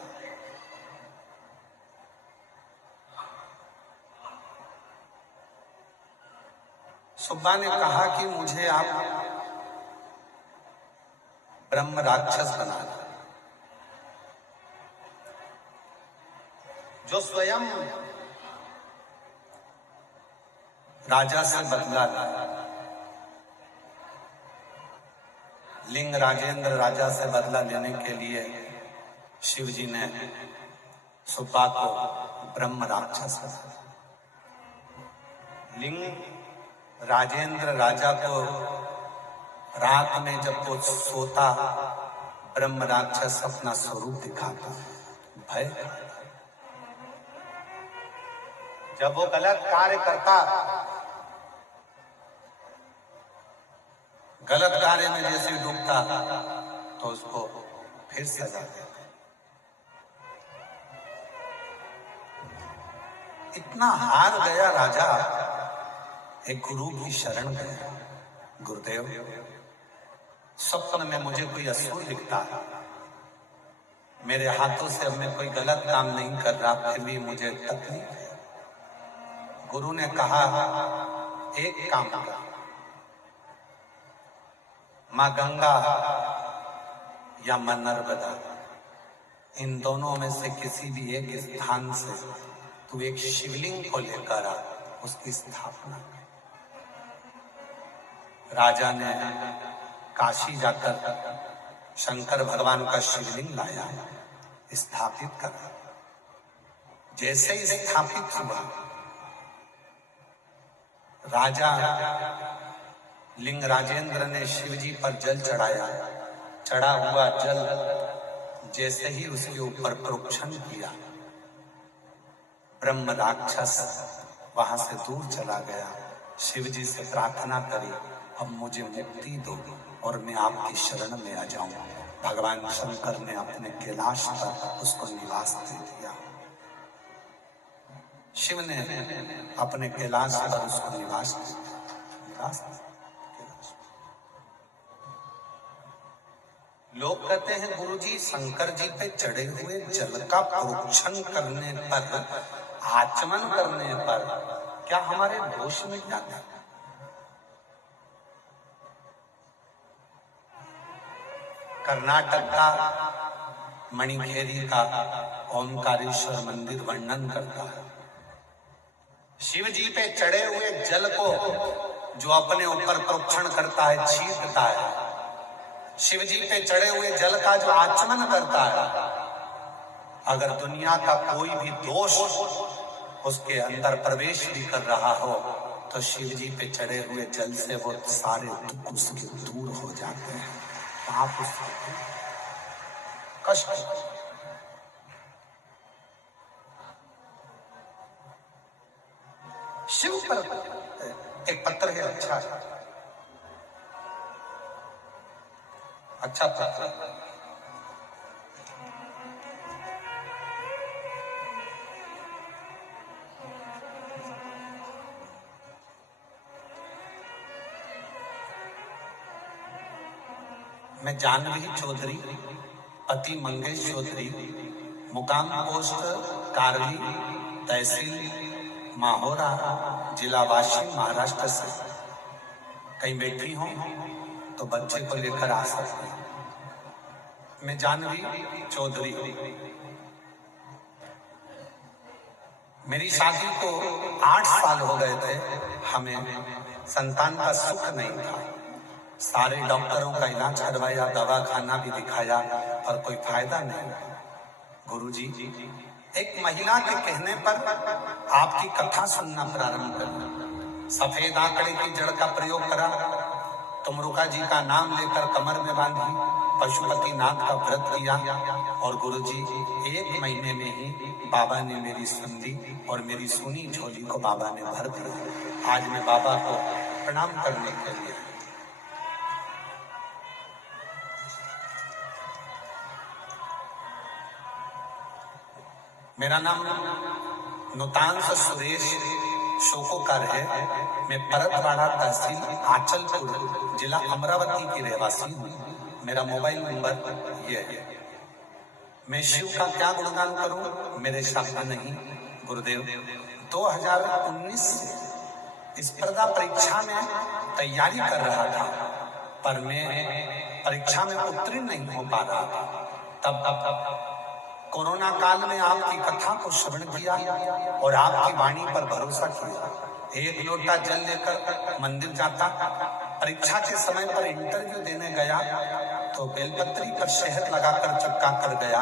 सुब्बा ने कहा कि मुझे आप ब्रह्म राक्षस बना दो, जो स्वयं राजा से बदला ले। लिंग राजेंद्र राजा से बदला लेने के लिए शिव जी ने सुब्बा को ब्रह्म राक्षस बनाया। लिंग राजेंद्र राजा को रात में जब वो सोता, ब्रह्म राक्षस अपना स्वरूप दिखाता, भय। जब वो गलत कार्य करता, गलत कार्य में जैसे डूबता, तो उसको फिर सजा देता। इतना हार गया राजा, एक गुरु की शरण गया। गुरुदेव, स्वप्न में मुझे कोई असुर दिखता है, मेरे हाथों से अब मैं कोई गलत काम नहीं कर रहा, फिर भी मुझे तकलीफ है। गुरु ने कहा, एक काम कर, माँ गंगा या माँ नर्मदा, इन दोनों में से किसी भी एक स्थान से तू एक शिवलिंग को लेकर आ, उसकी स्थापना कर। राजा ने काशी जाकर शंकर भगवान का शिवलिंग लाया, स्थापित करा। जैसे ही स्थापित हुआ, राजा लिंग राजेंद्र ने शिव जी पर जल चढ़ाया। चढ़ा हुआ जल जैसे ही उसके ऊपर प्रोक्षण किया, ब्रह्म राक्षस वहां से दूर चला गया। शिव जी से प्रार्थना करी, अब मुझे मुक्ति दो और मैं आपकी शरण में आ जाऊं। भगवान शंकर ने अपने कैलाश पर उसको निवास दे दिया। शिव ने अपने कैलाश पर उसको निवास दे दिया। लोग कहते हैं, गुरुजी शंकर जी पे चढ़े हुए जल का प्रोक्षण करने पर, आचमन करने पर क्या हमारे दोष मिट जाते हैं? कर्नाटक का मणिखेरी का ओंकारेश्वर मंदिर वर्णन करता है, शिव जी पे चढ़े हुए जल को जो अपने ऊपर प्रोक्षण करता है, छींटता है, शिव जी पे चढ़े हुए जल का जो आचमन करता है, अगर दुनिया का कोई भी दोष उसके अंदर प्रवेश भी कर रहा हो, तो शिव जी पे चढ़े हुए जल से वो सारे दुख उसके दूर हो जाते हैं। आप उसको कष्ट, शिव पर एक पत्थर है, अच्छा पत्थर, मैं जानवी चौधरी, पति मंगेश चौधरी, मुकाम पोस्ट कारवी, तहसील माहोरा, जिला वाशी, महाराष्ट्र से कहीं बैठी हूं तो बच्चे को लेकर आ सकते हैं। मैं जानवी चौधरी, मेरी शादी को 8 साल हो गए थे, हमें संतान का सुख नहीं था। सारे डॉक्टरों का इलाज करवाया, दवा खाना भी दिखाया, पर कोई फायदा नहीं। गुरुजी, एक महिला के कहने पर आपकी कथा सुनना प्रारंभ कर। सफेद आंकड़े की जड़ का प्रयोग करा, तुमरुका जी का नाम लेकर कमर में बांधी, पशुपति नाथ का व्रत किया, और गुरुजी 1 महीने में ही बाबा ने मेरी सुन ली और मेरी सुनी झोली को बाबा ने भर दिया। आज मैं बाबा को प्रणाम करने के लिए मेरा नाम नुतांश सुरेश शोकोकर है। मैं परतवाड़ा तहसील आंचलपुर जिला अमरावती की रहवासी हूँ। मेरा मोबाइल नंबर ये है। मैं शिव का क्या गुणगान करूं, मेरे शब्द नहीं गुरुदेव। 2019 स्पर्धा परीक्षा में तैयारी कर रहा था, पर मैं परीक्षा में उत्तीर्ण नहीं हो पा रहा था। तब कोरोना काल में आपकी कथा को श्रवण किया और आपकी वाणी पर भरोसा किया। एक लोटा जल लेकर मंदिर जाता, परीक्षा के समय पर इंटरव्यू देने गया तो बेलपत्री पर शहद लगाकर चिपका कर गया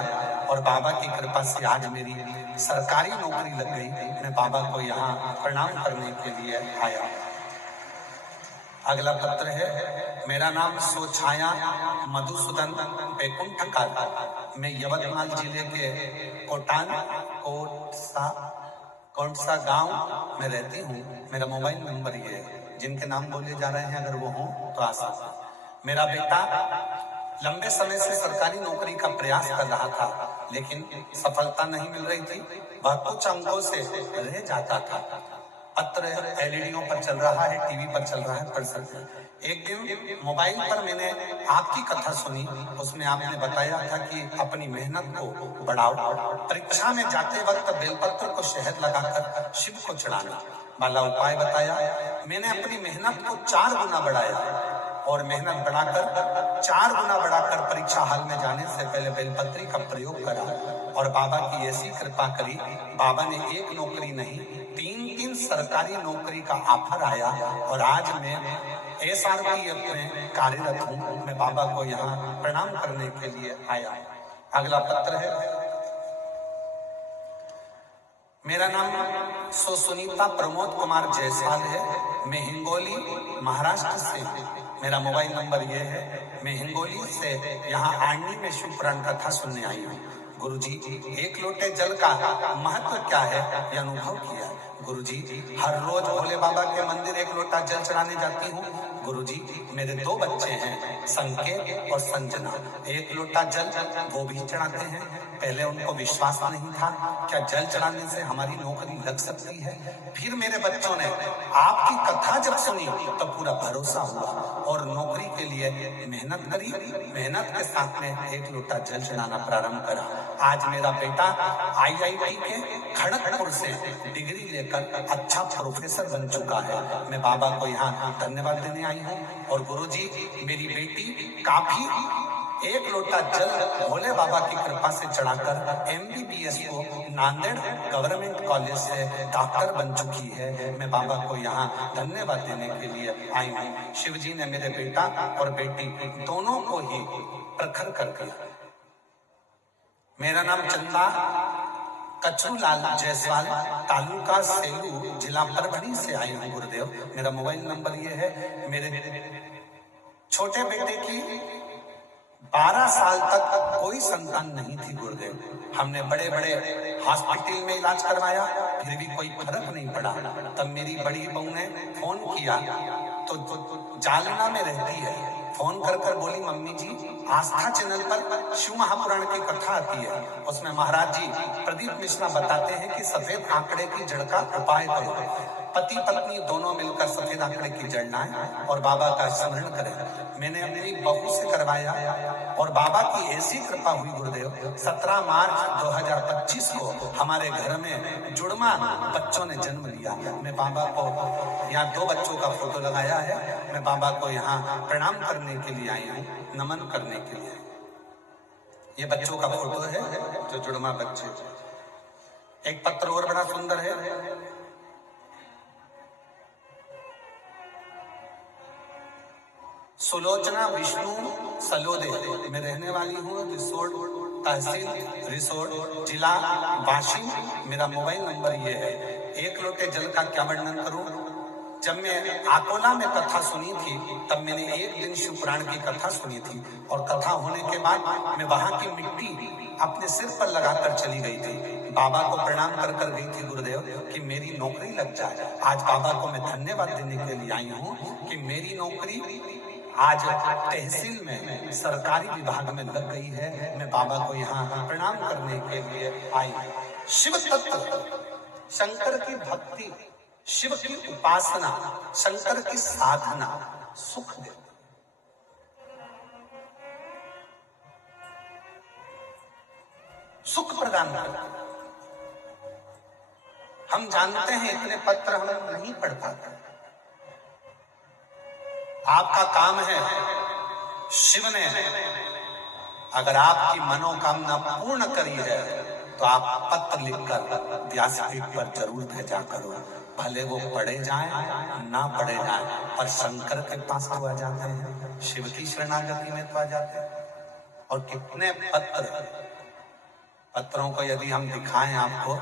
और बाबा की कृपा से आज मेरी सरकारी नौकरी लग गई। मैं बाबा को यहाँ प्रणाम करने के लिए आया। अगला पत्र है। मेरा नाम सोछाया मधुसूदन बैकुंठकर। मैं यवतमाल जिले के कोटसा गांव में रहती हूँ। मेरा मोबाइल नंबर ये है। जिनके नाम बोले जा रहे हैं अगर वो हो तो आ सकते। मेरा बेटा लंबे समय से सरकारी नौकरी का प्रयास कर रहा था, लेकिन सफलता नहीं मिल रही थी। वह कुछ अंकों से रह जाता था। पत्र एलईडीओ पर चल रहा है, टीवी पर चल रहा है, पढ़ सकते हैं। एक दिन मोबाइल पर मैंने आपकी कथा सुनी। उसमें आपने बताया था कि अपनी मेहनत को बढ़ाओ, परीक्षा में जाते वक्त बेलपत्र को शहद लगाकर शिव को चढ़ाना वाला उपाय बताया। मैंने अपनी मेहनत को 4 गुना बढ़ाया और मेहनत बढ़ाकर 4 गुना बढ़ाकर परीक्षा हॉल में जाने से पहले बेलपत्री का प्रयोग करा और बाबा की ऐसी कृपा करी। बाबा ने एक नौकरी नहीं 3 सरकारी नौकरी का ऑफर आया और आज मैं SRPF में कार्यरत हूँ। मैं बाबा को यहाँ प्रणाम करने के लिए आया। अगला पत्र है। मेरा नाम सुनीता प्रमोद कुमार जायसवाल है। मैं हिंगोली महाराष्ट्र से। मेरा मोबाइल नंबर ये है। मैं हिंगोली से यहाँ आर्नी में शिव पुराण कथा सुनने आई हूँ। गुरुजी, एक लोटे जल का महत्व क्या है यह अनुभव किया। गुरुजी, हर रोज भोले बाबा के मंदिर एक लोटा जल चढ़ाने जाती हूँ। गुरुजी, मेरे 2 बच्चे हैं, संकेत और संजना। एक लोटा जल वो भी चढ़ाते हैं। पहले उनको विश्वास नहीं था क्या जल चढ़ाने से हमारी नौकरी लग सकती है। फिर मेरे बच्चों ने आपकी कथा जब सुनी तो पूरा भरोसा हुआ और नौकरी के लिए मेहनत करी। मेहनत के साथ में एक लोटा जल चढ़ाना प्रारंभ करा। आज मेरा बेटा IIT के खड़गपुर से डिग्री लेकर अच्छा प्रोफेसर बन चुका है। मैं बाबा को यहाँ धन्यवाद देने आई हूँ। और गुरुजी, मेरी बेटी काफी एक लोटा जल भोले बाबा की कृपा से चढ़ाकर MBBS को नांदेड़ गवर्नमेंट कॉलेज से डॉक्टर बन चुकी है। मैं बाबा को यहाँ धन्यवाद देने के लिए आई हूँ। शिव जी ने मेरे बेटा और बेटी दोनों को ही प्रखर कर दिया। मेरा नाम चंदा कचरूलाल जायसवाल, तालुका सेलू, जिला परभणी से आई हूँ। गुरुदेव, मेरा मोबाइल नंबर ये है। मेरे छोटे बेटे की 12 साल तक कोई संतान नहीं थी। गुरुदेव, हमने बड़े बड़े हॉस्पिटल में इलाज करवाया, फिर भी कोई फर्क नहीं पड़ा। तब मेरी बड़ी बहू ने फोन किया तो जालना में रहती है। फोन कर बोली, मम्मी जी, आस्था चैनल पर शिव महापुराण की कथा आती है, उसमें महाराज जी प्रदीप मिश्रा बताते हैं कि सफेद आंकड़े की जड़ का उपाय करो। पति पत्नी दोनों मिलकर सफेद आंकड़े की जड़ लाएं और बाबा का स्मरण करें। मैंने अपनी बहू से करवाया और बाबा की ऐसी कृपा हुई। गुरुदेव, 17 मार्च 2025 को हमारे घर में जुड़वा बच्चों ने जन्म लिया। मैं बाबा को यहाँ 2 बच्चों का फोटो लगाया है। मैं बाबा को यहाँ प्रणाम करने के लिए आई हूँ, नमन करने के लिए। ये बच्चों का फोटो है जो जुड़वा बच्चे। एक पत्र और बड़ा सुंदर है। सुलोचना विष्णु सलोदे में रहने वाली हूँ। रिसोर्ट तहसील रिसोर्ट जिला वाशिम। मेरा मोबाइल नंबर ये है। एक लोटे जल का क्या वर्णन करूं। जब मैं अकोला में कथा सुनी थी तब मैंने एक दिन शिव पुराण की कथा सुनी थी और कथा होने के बाद मैं वहां की मिट्टी अपने सिर पर लगाकर चली गई थी। बाबा को प्रणाम कर गई थी गुरुदेव कि मेरी नौकरी लग जाए। आज बाबा को मैं धन्यवाद देने के लिए आई हूँ कि मेरी नौकरी आज तहसील में सरकारी विभाग में लग गई है। मैं बाबा को यहाँ प्रणाम करने के लिए आई हूँ। शिव तत्व, शंकर की भक्ति, शिव की उपासना, शंकर की साधना सुख देता, सुख प्रदान करता। हम जानते हैं इतने पत्र हम नहीं पढ़ पाते। आपका काम है, शिव ने अगर आपकी मनोकामना पूर्ण करी है तो आप पत्र लिखकर व्यासपीठ पर जरूर भेजा करो। भले वो पढ़े जाएं ना पढ़े जाएं, पर शंकर के पास तो आ जाते हैं, शिव की शरणागति में तो आ जाते हैं। और कितने पत्रों को यदि हम दिखाएं आपको,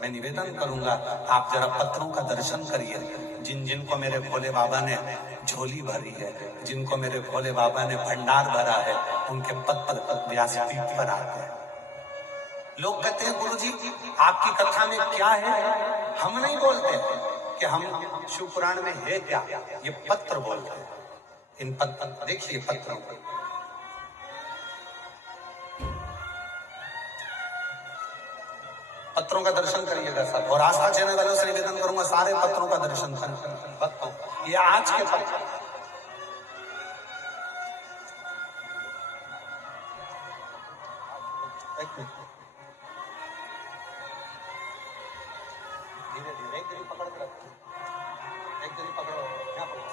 मैं निवेदन करूंगा आप जरा पत्रों का दर्शन करिए। जिन जिनको मेरे भोले बाबा ने झोली भरी है, जिनको मेरे भोले बाबा ने भंडार भरा है, उनके पत्र व्यासपीठ पर आते हैं। लोग कहते हैं गुरुजी आपकी कथा में क्या है? हम नहीं बोलते कि हम शिव पुराण में है क्या, ये पत्र बोलते हैं। इन पत्र देखिए, पत्रों पर पत्रों का दर्शन करिएगा सब। और आस्था चैनल वालों से निवेदन करूंगा सारे पत्रों का दर्शन करें। पत्रों, ये आज के पत्र, धीरे धीरे एक जरी पकड़ कर रखो, एक जरी पकड़ो, क्या पकड़ो,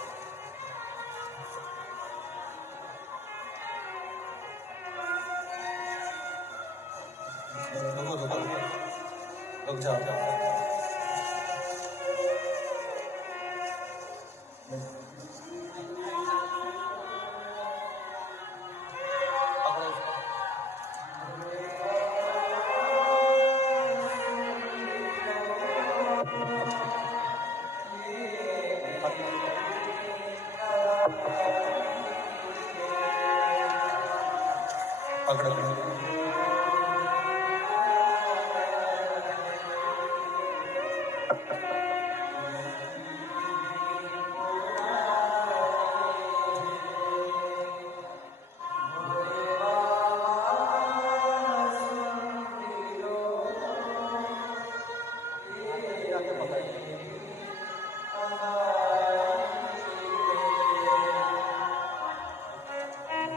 रुक जाओ, पकड़ो। पकड़